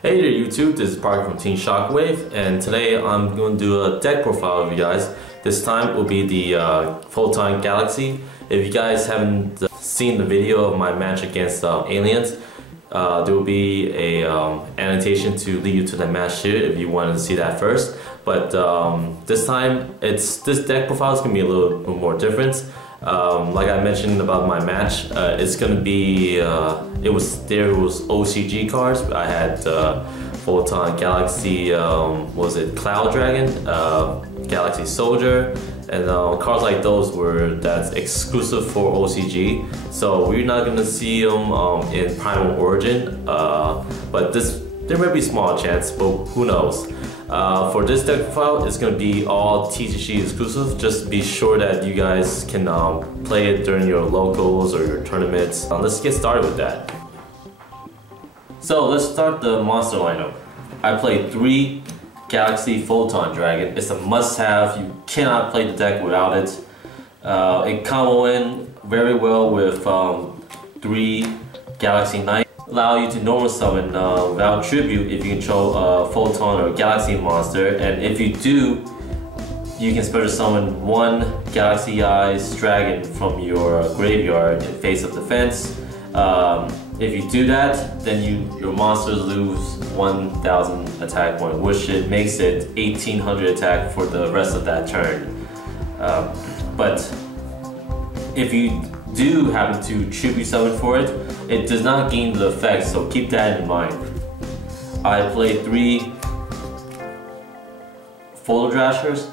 Hey there YouTube, this is Parker from Team Shockwave, and today I'm going to do a deck profile of you guys. This time will be the Photon Galaxy. If you guys haven't seen the video of my match against aliens, there will be a annotation to lead you to the match here if you wanted to see that first. But this time, this deck profile is going to be a little bit more different. Like I mentioned about my match, it's gonna be it was OCG cards. I had Photon Galaxy, was it Cloud Dragon, Galaxy Soldier, and cards like those that's exclusive for OCG. So we're not gonna see them in Primal Origin, but there may be a small chance, but who knows. For this deck profile, it's going to be all TCG exclusive. Just be sure that you guys can play it during your locals or your tournaments. Let's get started with that. So let's start the monster lineup. I played 3 Galaxy Photon Dragon. It's a must-have. You cannot play the deck without it. It combo in very well with 3 Galaxy Knight. Allow you to normal summon without tribute if you control a Photon or Galaxy monster, and if you do, you can special summon 1 Galaxy Eyes Dragon from your graveyard in face of defense. If you do that, then your monsters lose 1,000 attack point, which makes it 1,800 attack for the rest of that turn. But if you do happen to tribute summon for it, it does not gain the effect, so keep that in mind. I played 3 Photon Drashers.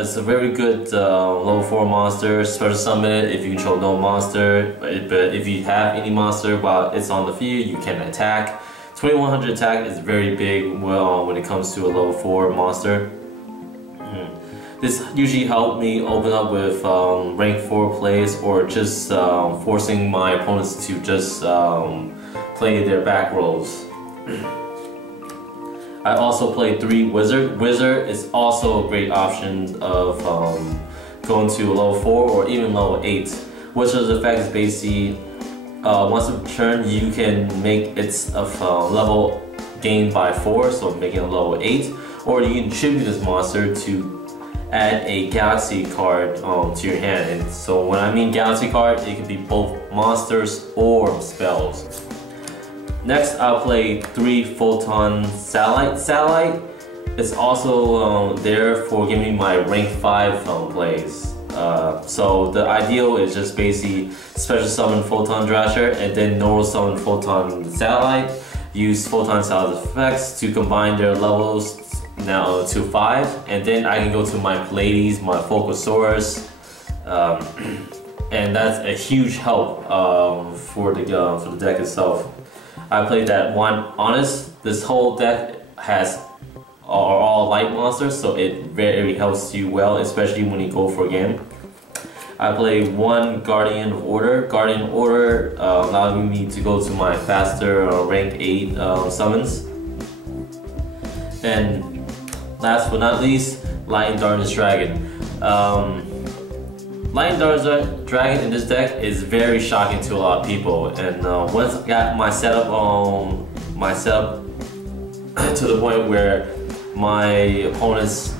It's a very good level 4 monster. Special summon it if you control no monster, but if you have any monster while it's on the field, you can attack. 2,100 attack is very big when it comes to a level 4 monster. This usually helped me open up with rank 4 plays, or just forcing my opponents to just play their back rolls. I also played 3 Wizard. Wizard is also a great option of going to a level 4 or even level 8. Wizard's effect is basically once a turn you can make its level gain by 4, so making it a level 8, or you can tribute this monster to add a Galaxy card to your hand. And so when I mean Galaxy card, it could be both monsters or spells. Next, I'll play 3 Photon Satellite. Satellite is also there for giving me my rank 5 plays. So the ideal is just basically special summon Photon Drasher and then normal summon Photon Satellite. Use Photon Satellite effects to combine their levels now to 5, and then I can go to my Pleiades, my Focosaurus, and that's a huge help for the deck itself. I played that 1 Honest. This whole deck are all light monsters, so it very helps you well, especially when you go for a game. I played 1 Guardian of Order. Guardian of Order allowing me to go to my faster rank 8 summons. And last but not least, Light and Darkness Dragon. Light and Darkness Dragon in this deck is very shocking to a lot of people, and once I got my setup to the point where my opponent's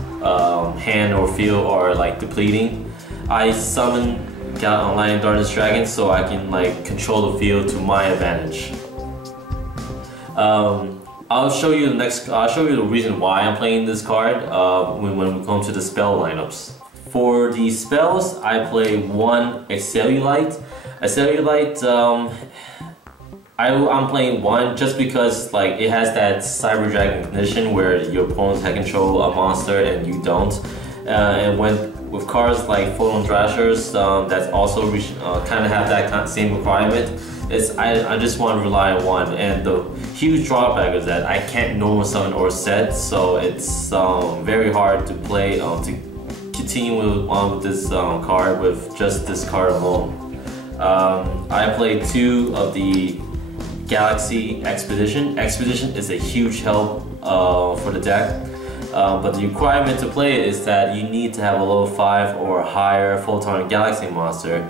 hand or field are like depleting, I summon Light and Darkness Dragon so I can like control the field to my advantage. I'll show you the reason why I'm playing this card when we come to the spell lineups. For the spells, I play 1 Accelulite. Accelulite, I'm playing 1 just because like it has that Cyber Dragon condition where your opponents can control a monster and you don't. And with cards like Photon Drashers, that's also kind of have that same requirement. I just want to rely on 1, and the huge drawback is that I can't normal summon or set, so it's very hard to play to continue on with this card with just this card alone. I played 2 of the Galaxy Expedition. Expedition is a huge help for the deck. But the requirement to play it is that you need to have a level 5 or higher Photon Galaxy monster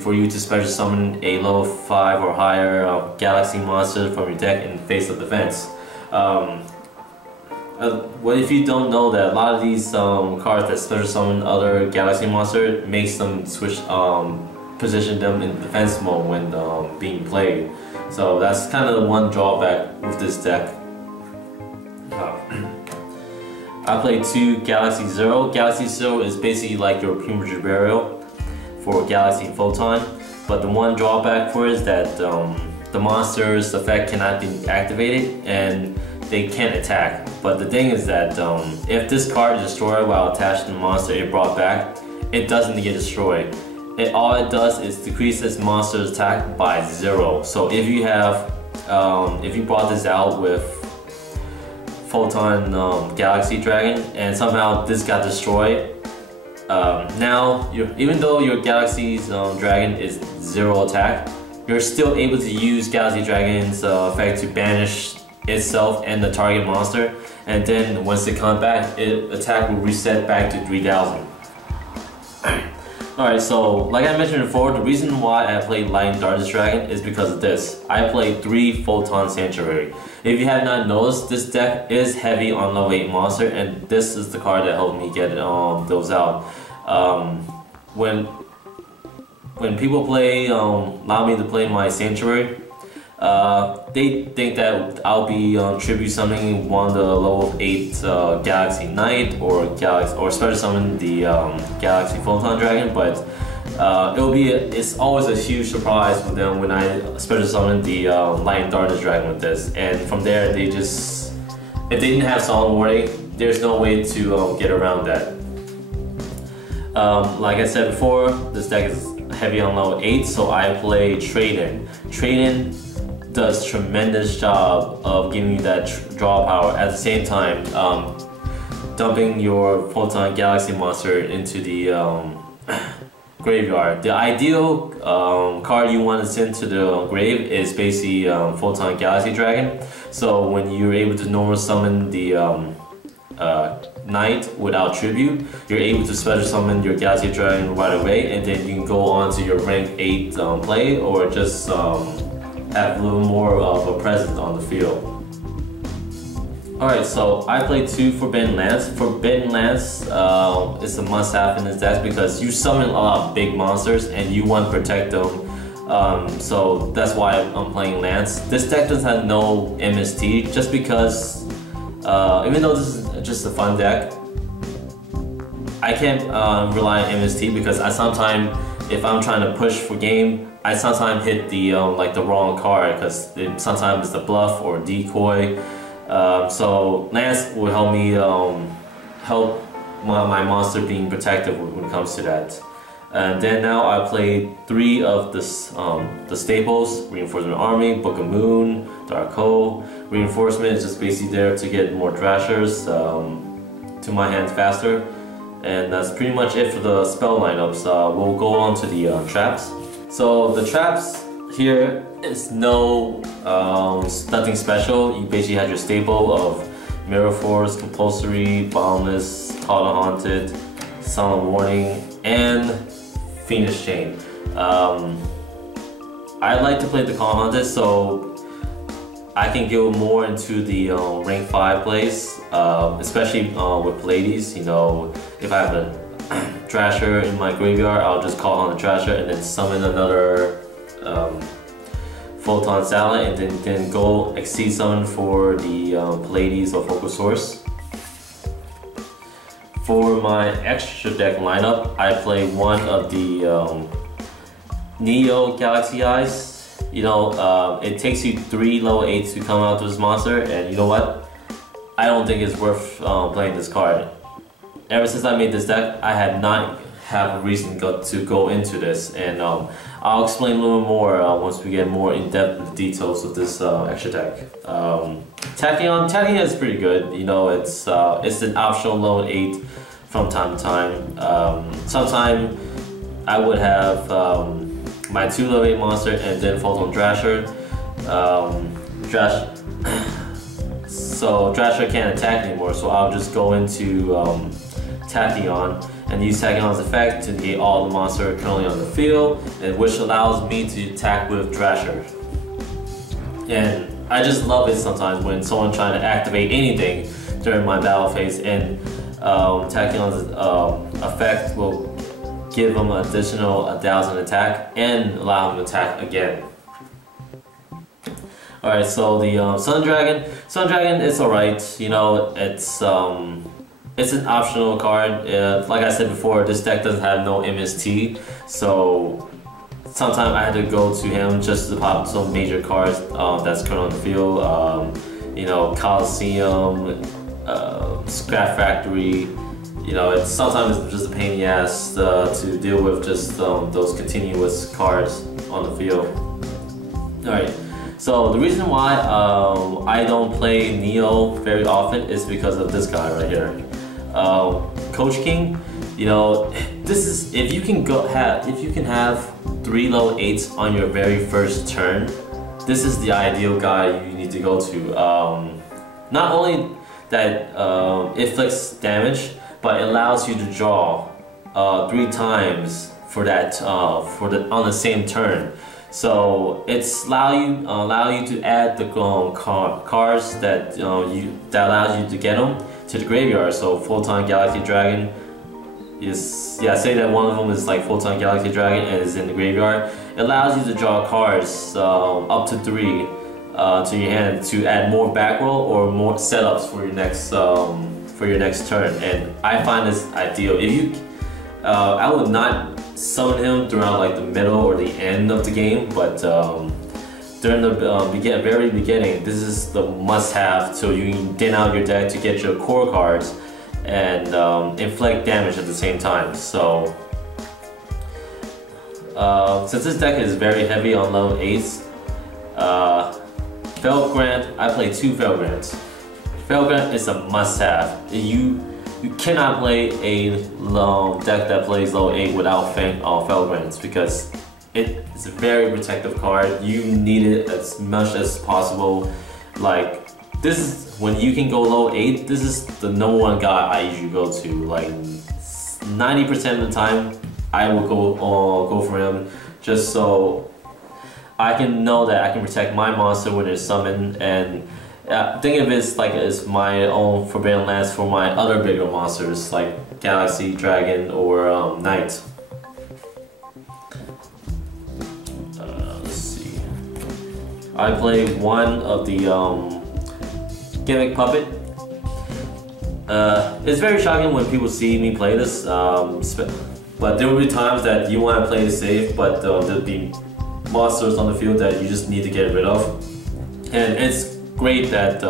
for you to special summon a level 5 or higher Galaxy monster from your deck in face of defense. What if you don't know that a lot of these cards that special summon other Galaxy monster makes them switch position them in defense mode when being played. So that's kind of the one drawback with this deck. I played 2 Galaxy Zero. Galaxy Zero is basically like your premature burial for Galaxy Photon, but the one drawback for it is that the monster's effect cannot be activated and they can't attack. But the thing is that if this card is destroyed while attached to the monster it brought back, it doesn't get destroyed. All it does is decrease this monster's attack by 0. So if you have, if you brought this out with Photon Galaxy Dragon and somehow this got destroyed, now even though your Galaxy's Dragon is 0 attack, you're still able to use Galaxy Dragon's effect to banish itself and the target monster, and then once it comes back, attack will reset back to 3000. Alright, so like I mentioned before, the reason why I played Light Darkness Dragon is because of this. I played 3 Photon Sanctuary. If you have not noticed, this deck is heavy on level 8 monster, and this is the card that helped me get those out. When people play, allow me to play my Sanctuary, they think that I'll be tribute summoning one of the level 8 Galaxy Knight or special summon the Galaxy Photon Dragon, but it's always a huge surprise for them when I special summon the Light and Darkness Dragon with this, and from there they just, if they didn't have Solemn Warning, there's no way to get around that. Like I said before, this deck is heavy on level 8, so I play Trade-In. Trade-In does tremendous job of giving you that draw power, at the same time dumping your Photon Galaxy monster into the graveyard. The ideal card you want to send to the grave is basically Photon Galaxy Dragon. So when you're able to normal summon the Knight without tribute, you're able to special summon your Galaxy Dragon right away, and then you can go on to your rank 8 play, or just have a little more of a presence on the field. Alright, so I played 2 Forbidden Lands. Forbidden Lands is a must-have in this deck because you summon a lot of big monsters and you want to protect them. So that's why I'm playing lands. This deck doesn't have no MST, just because even though this is just a fun deck, I can't rely on MST because I sometimes, if I'm trying to push for game, I sometimes hit the like the wrong card because sometimes it's the bluff or decoy. So lands will help me help my monster being protective when it comes to that. And then now I played 3 of the staples: Reinforcement Army, Book of Moon, Dark Hole. Reinforcement is just basically there to get more Thrashers to my hands faster. And that's pretty much it for the spell lineups. We'll go on to the traps. So the traps here is nothing special. You basically have your staple of Mirror Force, Compulsory, Boundless, Call to Haunted, Solemn Warning, and Phoenix Chain. I like to play the Call to Haunted, so I can go more into the rank 5 plays, especially with Pleiades. You know, if I have a Thrasher in my graveyard, I'll just call on the Thrasher and then summon another Photon Salad, and then go Exceed Summon for the Pleiades or Focus Source. For my extra deck lineup, I play one of the Neo Galaxy Eyes. You know, it takes you 3 level 8s to come out to this monster, and you know what? I don't think it's worth playing this card. Ever since I made this deck, I have not have a reason to go into this, and I'll explain a little more once we get more in-depth with the details of this extra deck. Tachyon is pretty good. You know, it's an optional level 8 from time to time. Sometime I would have my 2 level 8 monster and then Photon Thrasher. so Thrasher can't attack anymore, so I'll just go into Tachyon and use Tachyon's effect to negate all the monsters currently on the field, and which allows me to attack with Thrasher. And I just love it sometimes when someone trying to activate anything during my battle phase, and Tachyon's effect will give him an additional 1,000 attack and allow him to attack again. Alright, so the Sun Dragon is alright, you know, it's an optional card. Like I said before, this deck doesn't have no MST, so sometimes I had to go to him just to pop some major cards that's currently on the field. You know, Coliseum, Scrap Factory. You know, sometimes it's just a pain in the ass to deal with just those continuous cards on the field. Alright, so the reason why I don't play Neo very often is because of this guy right here. Coach King, you know, this is if you can have 3 level 8s on your very first turn, this is the ideal guy you need to go to. Not only that it inflicts damage, but it allows you to draw 3 times for that on the same turn. So it's allow you to add the cards that that allows you to get them to the graveyard. So Photon Galaxy Dragon is, yeah, say that one of them is like Photon Galaxy Dragon and is in the graveyard. It allows you to draw cards up to 3 to your hand to add more back row or more setups for your next turn. And I find this ideal. If you, I would not summon him throughout like the middle or the end of the game, but during the very beginning, this is the must-have, so you can thin out your deck to get your core cards and inflict damage at the same time. So since this deck is very heavy on level 8s, Felgrant, I play 2 Felgrants. Felgrant is a must-have. You cannot play a deck that plays level 8 without Felgrants, because it's a very protective card. You need it as much as possible. Like, this is when you can go level 8, this is the #1 guy I usually go to. Like 90% of the time I will go for him, just so I can know that I can protect my monster when it's summoned, and think of it like as my own Forbidden Lands for my other bigger monsters like Galaxy, Dragon, or Knight. Let's see. I play one of the Gimmick Puppet. It's very shocking when people see me play this, but there will be times that you want to play it safe, but there'll be monsters on the field that you just need to get rid of. And it's great that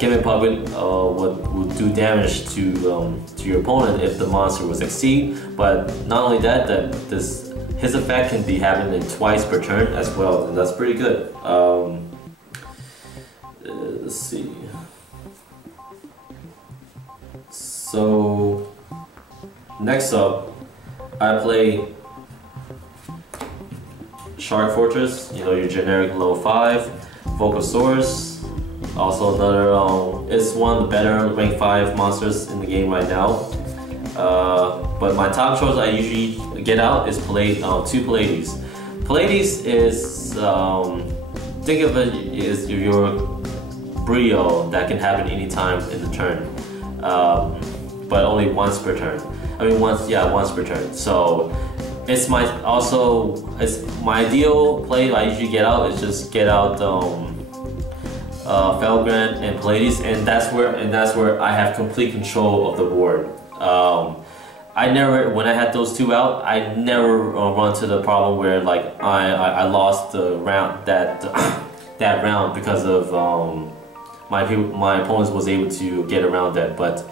Gimmick Puppet would do damage to your opponent if the monster was exceed. But not only that, his effect can be happening twice per turn as well, and that's pretty good. Let's see. So next up, I play Shark Fortress. You know, your generic level 5 Vocosaurus. Also another, it's one of the better rank 5 monsters in the game right now. But my top choice I usually get out is 2 Pallades. Pallades is, think of it as your Brio that can happen anytime in the turn, but only once per turn. I mean once per turn. So it's my ideal play I usually get out is just get out Felgrant and Pallades, and that's where I have complete control of the board. When I had those 2 out, I never run to the problem where like I lost the round that round because of my opponent was able to get around that. But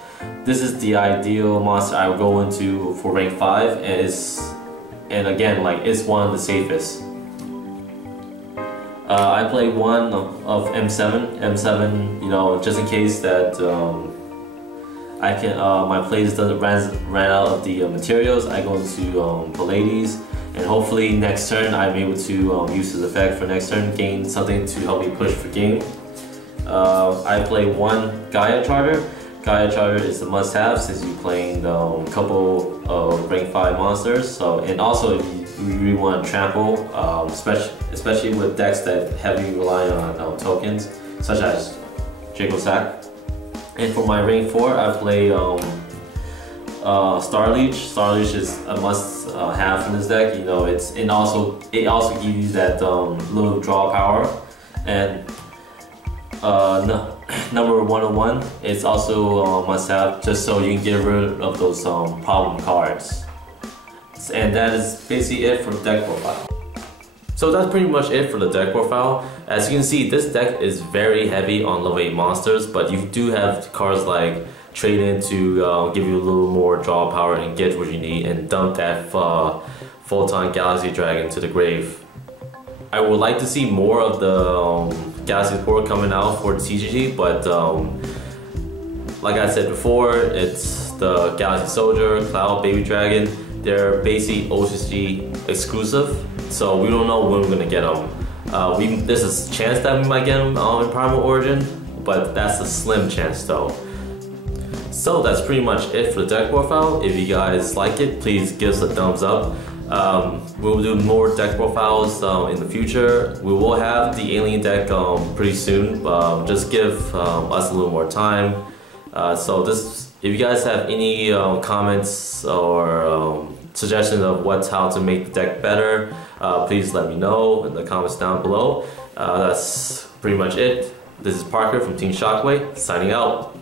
this is the ideal monster I would go into for rank 5, and again, like, it's one of the safest. I play one of M7, you know, just in case that I can my plays doesn't ran out of the materials. I go into Pallades, and hopefully next turn I'm able to use his effect for next turn, gain something to help me push for game. I play one Gaia Charter. Gaia Charter is a must-have since you're playing a couple of rank 5 monsters. So, and also if you really want to trample, especially with decks that heavily rely on tokens, such as Jago Sack. And for my rank 4, I play Starleech. Starleech is a must-have in this deck. You know, it also gives you that little draw power. And no, number 101 is also must-have, just so you can get rid of those problem cards. And that is basically it for the deck profile. So that's pretty much it for the deck profile. As you can see, this deck is very heavy on level 8 monsters, but you do have cards like Trade In to give you a little more draw power and get what you need, and dump that Photon Galaxy Dragon to the grave. I would like to see more of the Galaxy Core coming out for TCG, but like I said before, it's the Galaxy Soldier, Cloud, Baby Dragon. They're basically OCG exclusive, so we don't know when we're gonna get them. There's a chance that we might get them in Primal Origin, but that's a slim chance though. So that's pretty much it for the deck profile. If you guys like it, please give us a thumbs up. We'll do more deck profiles in the future. We will have the alien deck pretty soon. Just give us a little more time. If you guys have any comments or suggestions of how to make the deck better, please let me know in the comments down below. That's pretty much it. This is Parker from Team Shockwave, signing out.